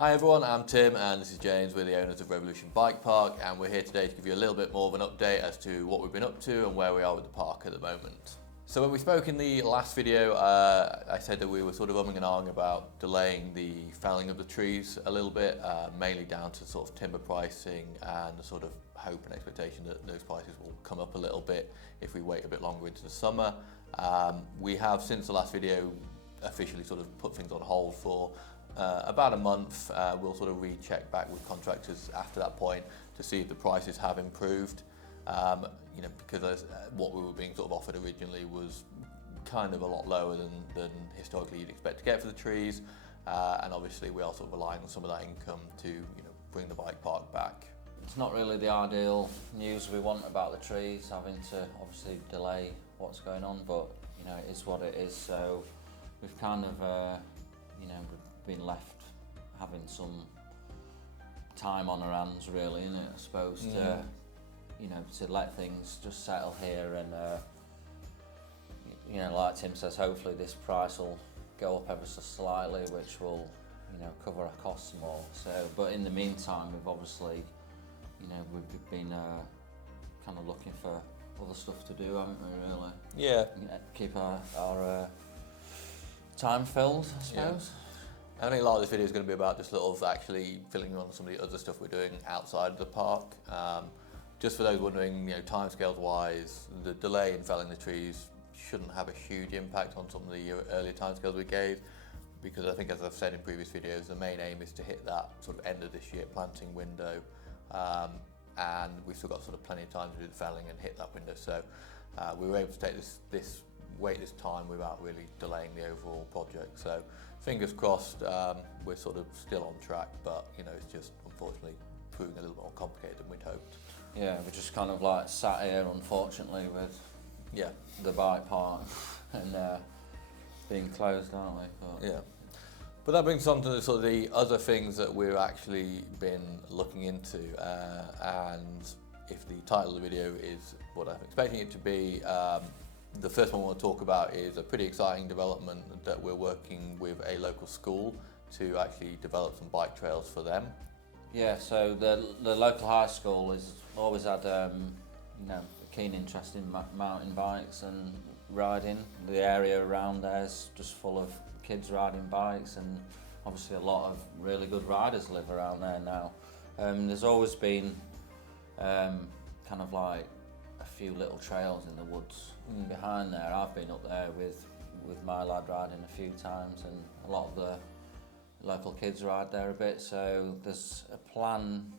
Hi everyone, I'm Tim and this is James. We're the owners of Revolution Bike Park and we're here today to give you a little bit more of an update as to what we've been up to and where we are with the park at the moment. So when we spoke in the last video, I said that we were sort of umming and ahhing about delaying the felling of the trees a little bit, mainly down to sort of timber pricing and the sort of hope and expectation that those prices will come up a little bit if we wait a bit longer into the summer. We have, since the last video, officially sort of put things on hold for about a month. We'll sort of recheck back with contractors after that point to see if the prices have improved. Because what we were being sort of offered originally was kind of a lot lower than historically you'd expect to get for the trees, and obviously we are sort of relying on some of that income to bring the bike park back. It's not really the ideal news we want about the trees, having to obviously delay what's going on, but it is what it is. So we've kind of we've been left having some time on our hands, really, innit, I suppose, to let things just settle here and like Tim says, hopefully this price will go up ever so slightly, which will cover our costs more. So, but in the meantime, we've obviously we've been kind of looking for other stuff to do, haven't we, really? Yeah. Keep our time filled, I suppose. Yeah. I think a lot of this video is going to be about just sort of actually filling on some of the other stuff we're doing outside of the park. Just for those wondering, timescales wise, the delay in felling the trees shouldn't have a huge impact on some of the earlier timescales we gave, because I think, as I've said in previous videos, the main aim is to hit that sort of end of this year planting window, and we've still got sort of plenty of time to do the felling and hit that window. So we were able to take this time without really delaying the overall project. So fingers crossed, we're sort of still on track, but it's just unfortunately proving a little more complicated than we'd hoped. Yeah, we're just kind of like sat here, unfortunately, with the bike park and being closed, aren't we? But But that brings us on to the, sort of the other things that we've actually been looking into, and if the title of the video is what I'm expecting it to be, the first one I want to talk about is a pretty exciting development that we're working with a local school to actually develop some bike trails for them. Yeah, so the local high school has always had a keen interest in mountain bikes and riding. The area around there is just full of kids riding bikes, and obviously a lot of really good riders live around there now. There's always been kind of like a few little trails in the woods behind there. I've been up there with my lad riding a few times, and a lot of the local kids ride there a bit. So there's a plan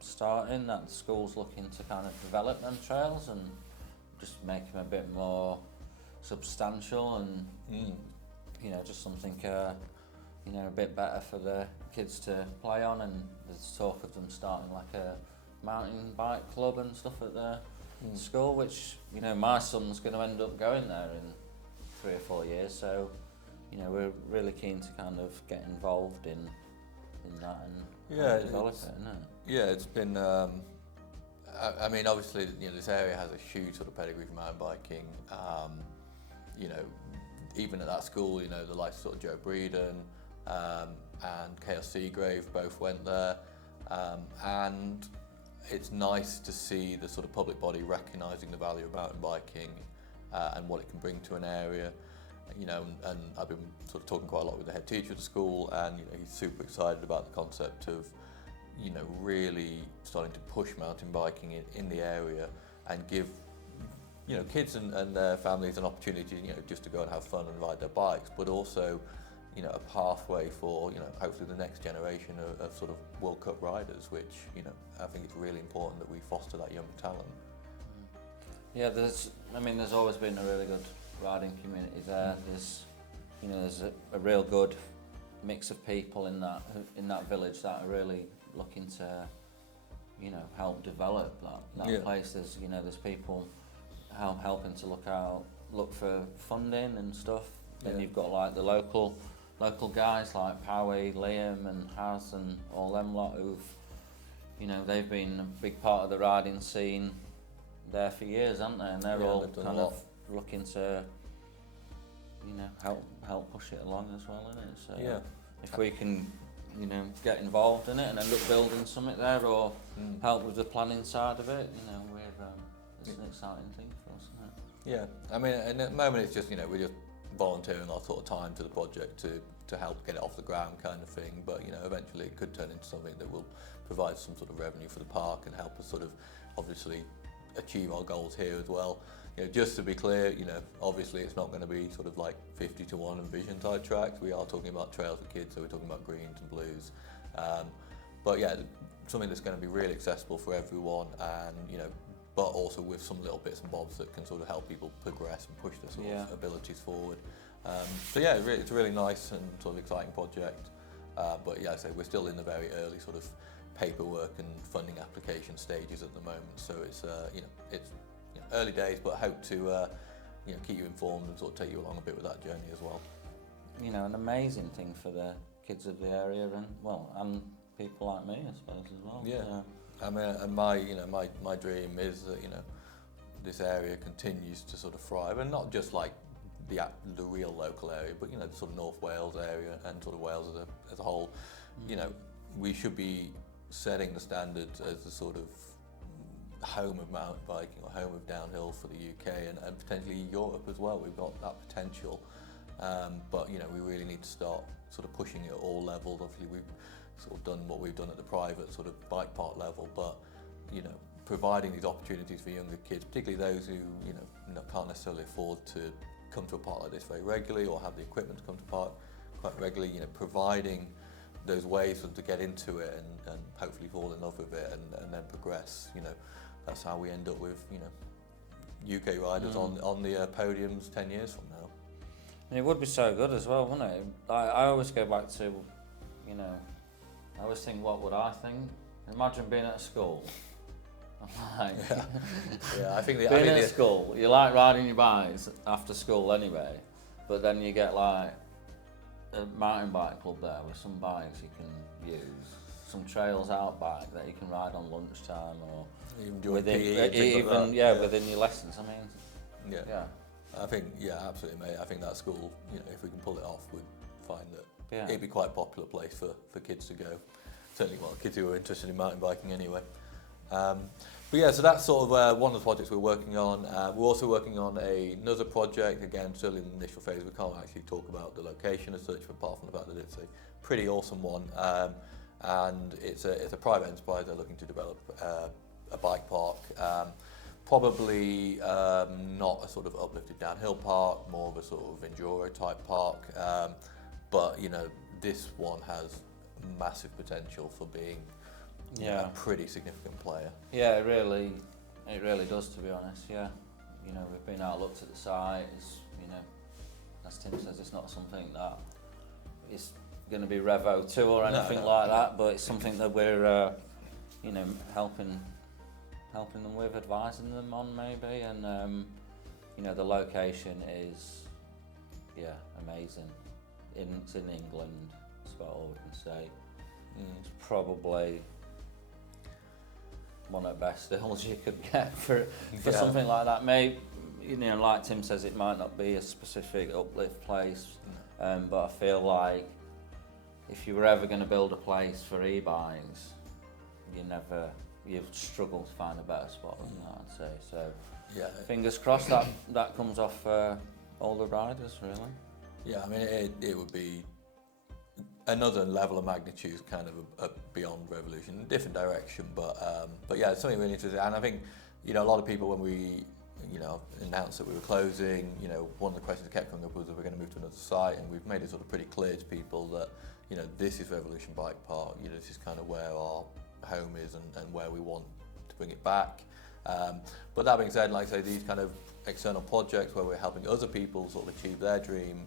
starting that the school's looking to kind of develop them trails and just make them a bit more substantial and just something a bit better for the kids to play on. And there's talk of them starting like a mountain bike club and stuff at the school, which my son's going to end up going there in 3 or 4 years, so we're really keen to kind of get involved in that and develop it, isn't it? Yeah, it's been I mean, obviously this area has a huge sort of pedigree for mountain biking. Even at that school, the likes of sort of Joe Breeden and Chaos Seagrave both went there, and it's nice to see the sort of public body recognising the value of mountain biking and what it can bring to an area. And I've been sort of talking quite a lot with the head teacher of the school, and he's super excited about the concept of really starting to push mountain biking in the area and give kids and their families an opportunity just to go and have fun and ride their bikes, but also a pathway for hopefully the next generation of sort of World Cup riders, which I think it's really important that we foster that young talent. Yeah, there's always been a really good riding community there. There's a real good mix of people in that village that are really looking to help develop that place. There's people helping to look for funding and stuff. Then you've got like the local guys like Powie, Liam and Haz and all them lot who've they've been a big part of the riding scene there for years, haven't they? And they're all kind of looking to help push it along as well, isn't it? So if we can you know, get involved in it and end up building something there, or help with the planning side of it. You know, it's an exciting thing for us, isn't it? Yeah, I mean, and at the moment it's just, you know, we're just volunteering our sort of time to the project to help get it off the ground kind of thing, but you know, eventually it could turn into something that will provide some sort of revenue for the park and help us sort of obviously achieve our goals here as well. You know, just to be clear, you know, obviously it's not going to be sort of like 50-1 Envision type tracks. We are talking about trails for kids, so we're talking about greens and blues. But yeah, something that's going to be really accessible for everyone, and you know, but also with some little bits and bobs that can sort of help people progress and push their sort of abilities forward. So yeah, it's a really nice and sort of exciting project. But yeah, I say we're still in the very early sort of paperwork and funding application stages at the moment. So it's you know, it's early days, but hope to you know, keep you informed and sort of take you along a bit with that journey as well. You know, an amazing thing for the kids of the area, and well, and people like me, I suppose, as well. Yeah. I mean, and my dream is that, you know, this area continues to sort of thrive, and not just like the real local area, but you know, the sort of North Wales area and sort of Wales as a whole. You know, we should be setting the standards as the sort of home of mountain biking or home of downhill for the UK and potentially Europe as well. We've got that potential, but you know, we really need to start sort of pushing it at all levels. Obviously, we've sort of done what we've done at the private sort of bike park level, but you know, providing these opportunities for younger kids, particularly those who you know can't necessarily afford to come to a park like this very regularly or have the equipment to come to park quite regularly. You know, providing those ways for them to get into it and hopefully fall in love with it and then progress. You know, that's how we end up with, you know, UK riders on the podiums 10 years from now. And it would be so good as well, wouldn't it? I always go back to, you know, I always think, what would I think? Imagine being at a school. Like, I think being at school, you like riding your bikes after school anyway, but then you get like a mountain bike club there with some bikes you can use, some trails out back that you can ride on lunchtime or even within, PE, even within your lessons. I mean, I think absolutely, mate. I think that school, you know, if we can pull it off, we'd find that it'd be quite a popular place for kids to go. Certainly, well, kids who are interested in mountain biking anyway. But yeah, so that's sort of one of the projects we're working on. We're also working on another project, again, still in the initial phase. We can't actually talk about the location as such, apart from the fact that it's a pretty awesome one. And it's a private enterprise. They're looking to develop a bike park. Probably not a sort of uplifted downhill park, more of a sort of enduro type park. But you know, this one has massive potential for being a pretty significant player. Yeah, it really does, to be honest. Yeah, you know, we've been out, looked at the site. It's, you know, as Tim says, it's not something that is going to be Revo 2 or anything like that, but it's something that we're, you know, helping them with, advising them on maybe, and you know, the location is amazing. It's in England, that's about all we can say. It's probably one of the best hills you could get for something like that. Maybe, you know, like Tim says, it might not be a specific uplift place, but I feel like if you were ever going to build a place for e-bikes, you'd struggle to find a better spot than that, I'd say. So fingers crossed that comes off all the riders, really. Yeah, I mean, it would be another level of magnitude, kind of beyond Revolution, different direction, but yeah, it's something really interesting. And I think, you know, a lot of people, when we, you know, announced that we were closing, you know, one of the questions that kept coming up was if we're going to move to another site, and we've made it sort of pretty clear to people that, you know, this is Revolution Bike Park. You know, this is kind of where our home is and where we want to bring it back. But that being said, like I say, these kind of external projects where we're helping other people sort of achieve their dream,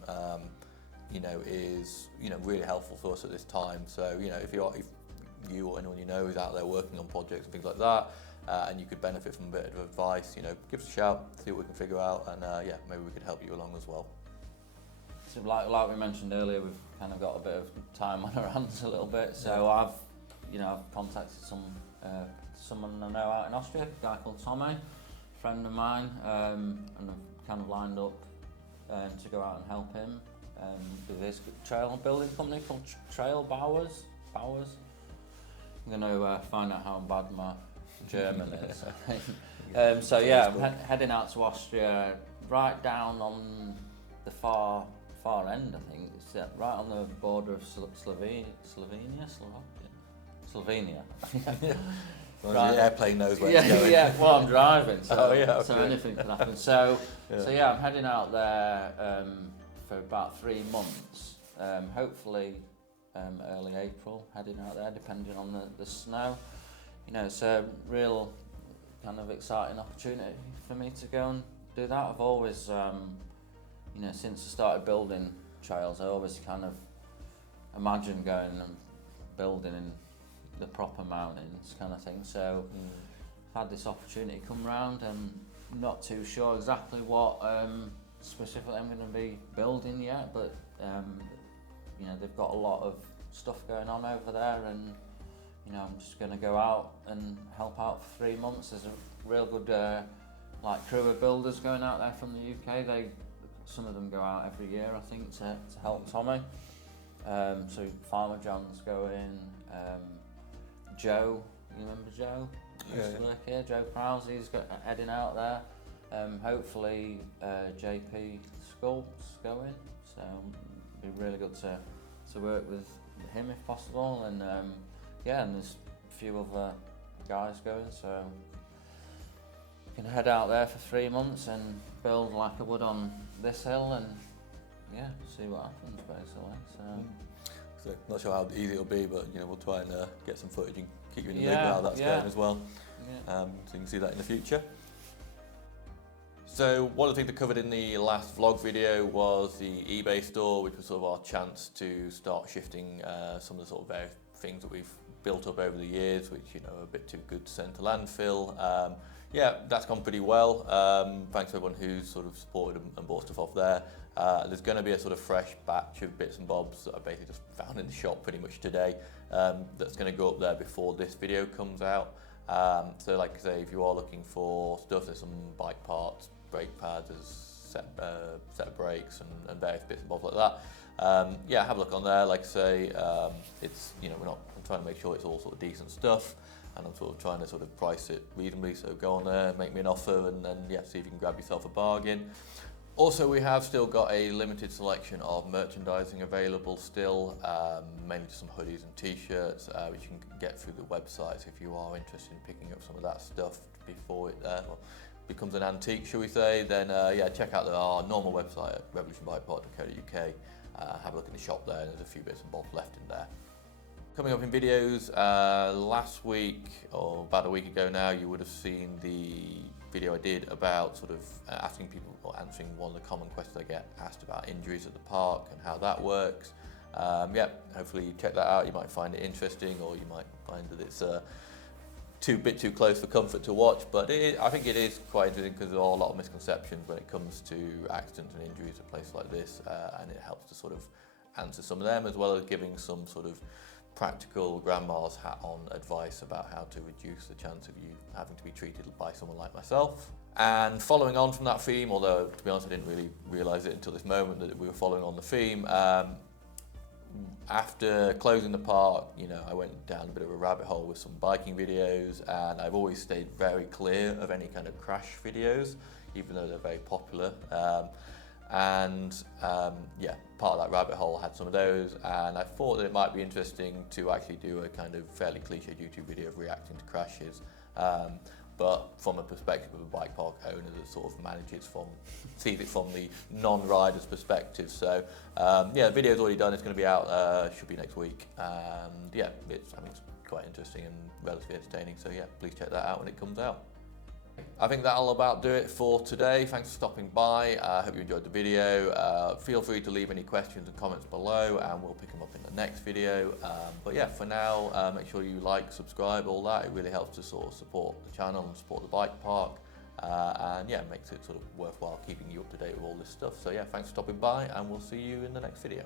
you know, is, you know, really helpful for us at this time. So, you know, if you or anyone you know is out there working on projects and things like that, and you could benefit from a bit of advice, you know, give us a shout, see what we can figure out, and maybe we could help you along as well. So like we mentioned earlier, we've kind of got a bit of time on our hands a little bit. So I've contacted someone I know out in Austria, a guy called Tommy, a friend of mine, and I've kind of lined up to go out and help him with his trail building company called Trail Bowers. hours. I'm going to find out how bad my German is. So yeah, I'm heading out to Austria, right down on the far end. I think it's right on the border of Slovenia. Right. The airplane knows where Yeah, it's going. yeah. Well, I'm driving, so, Okay. so anything can happen. So yeah, I'm heading out there for about 3 months. Hopefully early April, heading out there, depending on the snow. It's a real kind of exciting opportunity for me to go and do that. I've always, since I started building trails, I always kind of imagined going and building in the proper mountains kind of thing. So I've had this opportunity come round, and I'm not too sure exactly what specifically I'm going to be building yet, but they've got a lot of stuff going on over there, and I'm just going to go out and help out for 3 months. There's a real good crew of builders going out there from the UK. Some of them go out every year, I think, to help Tommy. So Farmer John's going. Joe, you remember Joe? Used to work here. Joe Prowse, he's heading out there. Hopefully JP Sculpt's going. So it'd be really good to work with him if possible. And and there's a few other guys going. So we can head out there for 3 months and build like I would on this hill, and see what happens basically. So not sure how easy it'll be, but we'll try and get some footage and keep you in the loop with how that's going as well. So you can see that in the future. So one of the things I covered in the last vlog video was the eBay store, which was sort of our chance to start shifting some of the sort of various things that we've built up over the years, which are a bit too good to send to landfill. That's gone pretty well. Thanks to everyone who's sort of supported and bought stuff off there. There's going to be a sort of fresh batch of bits and bobs that I basically just found in the shop pretty much today, that's going to go up there before this video comes out. So like I say, if you are looking for stuff, there's some bike parts, brake pads, there's set of brakes and various bits and bobs like that. Have a look on there. Like I say, it's I'm trying to make sure it's all sort of decent stuff, and I'm sort of trying to sort of price it reasonably. So go on there, make me an offer, and then see if you can grab yourself a bargain. Also, we have still got a limited selection of merchandising available still, mainly some hoodies and t-shirts, which you can get through the website. So if you are interested in picking up some of that stuff before it becomes an antique, shall we say, then check out our normal website at revolutionbikepark.co.uk. Have a look in the shop there, and there's a few bits and bobs left in there. Coming up in videos, last week, or about a week ago now, you would have seen the video I did about sort of asking people, or answering one of the common questions I get asked about injuries at the park and how that works. Hopefully you check that out. You might find it interesting, or you might find that it's a bit too close for comfort to watch, but I think it is quite interesting because there are a lot of misconceptions when it comes to accidents and injuries at places like this, and it helps to sort of answer some of them, as well as giving some sort of practical grandma's hat on advice about how to reduce the chance of you having to be treated by someone like myself. And following on from that theme, although to be honest I didn't really realise it until this moment that we were following on the theme, after closing the park, I went down a bit of a rabbit hole with some biking videos, and I've always stayed very clear of any kind of crash videos, even though they're very popular. Part of that rabbit hole had some of those, and I thought that it might be interesting to actually do a kind of fairly cliched YouTube video of reacting to crashes, but from a perspective of a bike park owner that sort of sees it from the non-rider's perspective. So the video's already done. It's going to be out, should be next week, and it's quite interesting and relatively entertaining. So please check that out when it comes out. I think that'll about do it for today. Thanks for stopping by. I hope you enjoyed the video. Feel free to leave any questions and comments below, and we'll pick them up in the next video. For now, make sure you like, subscribe, all that. It really helps to sort of support the channel and support the bike park, and makes it sort of worthwhile keeping you up to date with all this stuff. So thanks for stopping by, and we'll see you in the next video.